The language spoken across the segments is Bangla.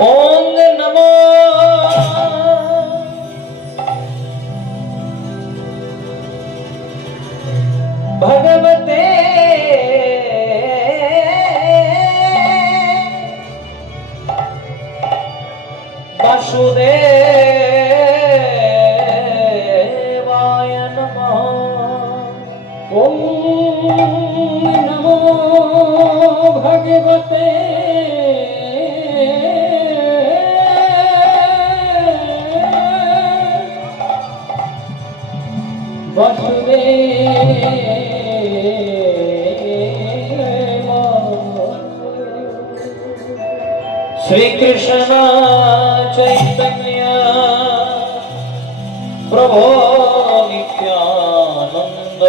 ओम नमो भगवते वासुदेवाय नमः। ओम नमो भगवते श्री कृष्ण चैतन्य प्रभो नित्यानंद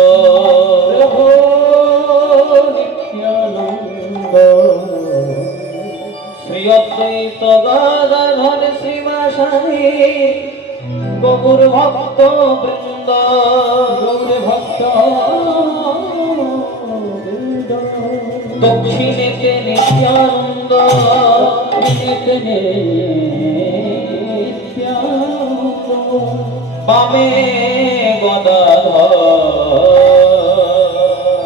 प्रभो नित्यानंद श्री अद्वैत गदाधर श्रीवासादि गौर भक्त वृंद गौर भक्त दक्षिणे नित्यानंद बामे गदाधर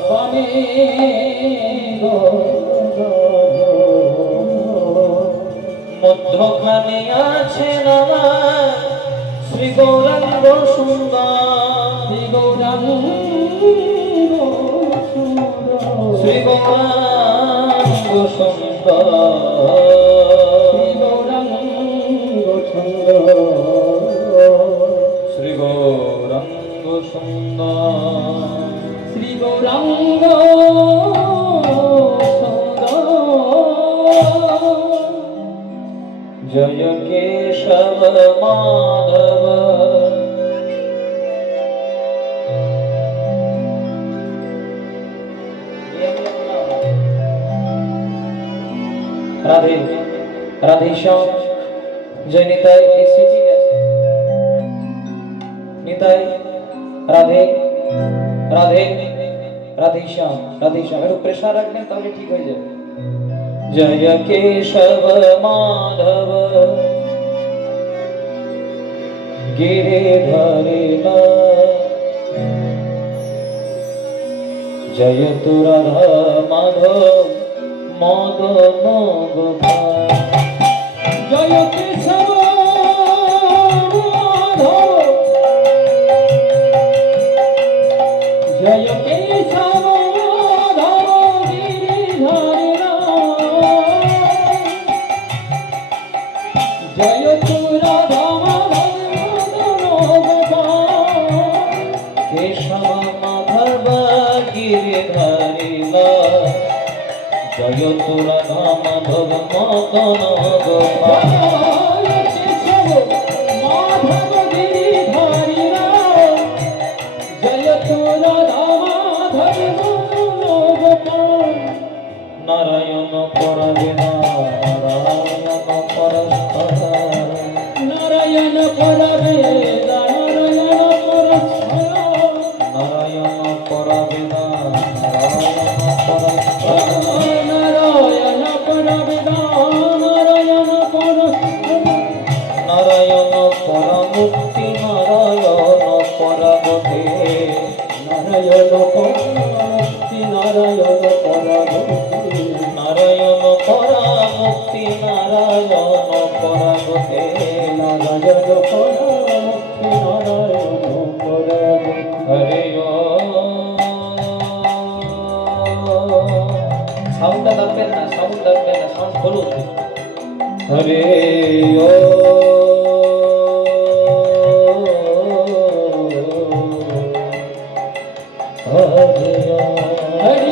बामे মধ্যখানে আছেন আমার শ্রী গৌরাঙ্গ সুন্দর শ্রী গৌরাঙ্গ শ্রী গৌরাঙ্গ সুন্দর শ্রী গৌরাঙ্গ সুন্দর শ্রী গৌরাঙ্গ সুন্দর শ্রী গৌরাঙ্গ जय केशव माधव राधे राधे श्याम जय निताय एसीटी निताय राधे राधे राधे श्याम একটু প্রেসার রাখবেন তাহলে ঠিক হয়ে যাবে। जय केशव माधव गिरिधर जय तु राधा माधव मदन गोपाल जय केशव माधव जय केशव माधव गिरिधर जय तु राधा माधव केशव माधव गिरिधर जय तु राधा माधव मदन गोपाल केशव माधव गिरिधर जय तु राधा माधव मदन गोपाल नारायण परागे नारायण परस्पर नारायण परागे नारायण परस्पर नारायण परागे नारायण परस्पर नारायण परागे नारायण परस्पर नारायण परमुक्ति नारायण परागते नारायण परमुक्ति नारायण परागते नारायण परामुक्ति नारायण परागते नारायण परमुक्ति नारायण परागते हरे साउंड दबे ना साउंड बोलो हरे हरि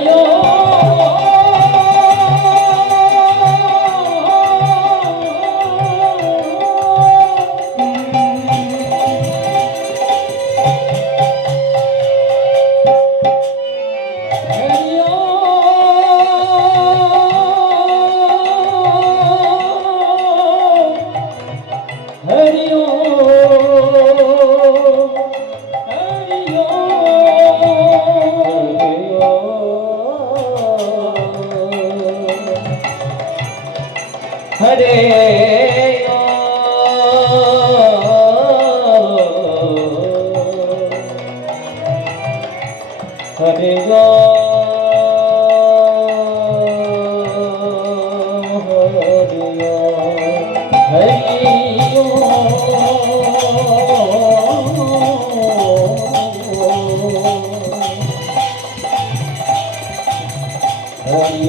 হরি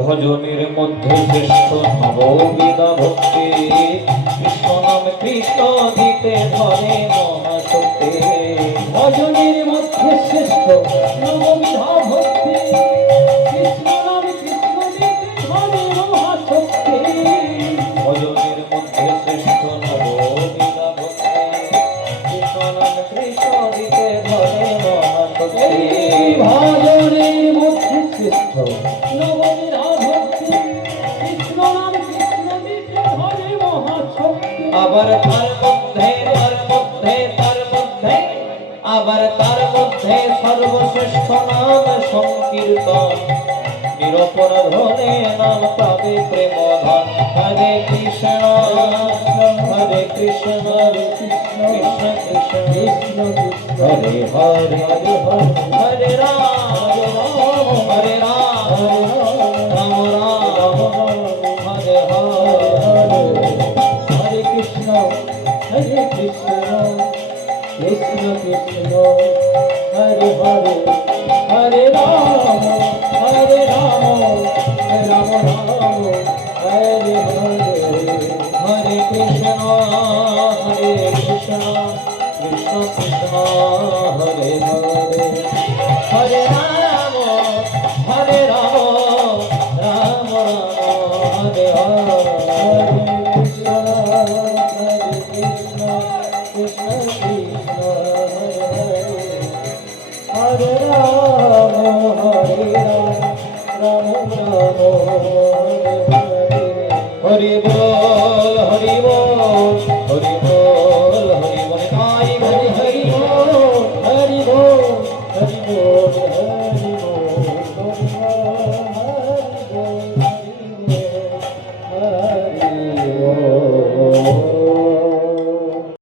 ভজনের মধ্যে শ্রেষ্ঠ নববিধা ভক্তি, কৃষ্ণ নাম কৃষ্ণ দিতে ধরে মহাশক্তি। ভজনের মধ্যে শ্রেষ্ঠ নববিধা ভক্তি, কৃষ্ণ নাম কৃষ্ণ দিতে ধরে মহাশক্তি। ভজনের মধ্যে শ্রেষ্ঠ নববিধা ভক্তি, কৃষ্ণ নাম কৃষ্ণ দিতে ধরে মহাশক্তি। ভজনের মধ্যে শ্রেষ্ঠ নববিধা ভক্তি, কৃষ্ণ নাম কৃষ্ণ দিতে ধরে মহাশক্তি। আবার তার মধ্যে আবার তার মধ্যে সর্বশ্রেষ্ঠ নাম সংকীর্তন, নিরপরাধনে নাম পাবে প্রেম ধন। হরে কৃষ্ণ হরে কৃষ্ণ কৃষ্ণ কৃষ্ণ কৃষ্ণ হরে হরে হরে হরে রাম হরে রাম রাম রাম হরে হরে। হরে কৃষ্ণ কৃষ্ণ কৃষ্ণ হরে হরে, হরে রাম রাম রাম হরে হরে। হরে কৃষ্ণ কৃষ্ণ কৃষ্ণ হরে হরে, হরে রাম রাম রাম হরে হরে। কৃষ্ণ কৃষ্ণ কৃষ্ণ হরে হরে, হরে রাম রাম রাম হরে হরে। হরি বল হরি বল।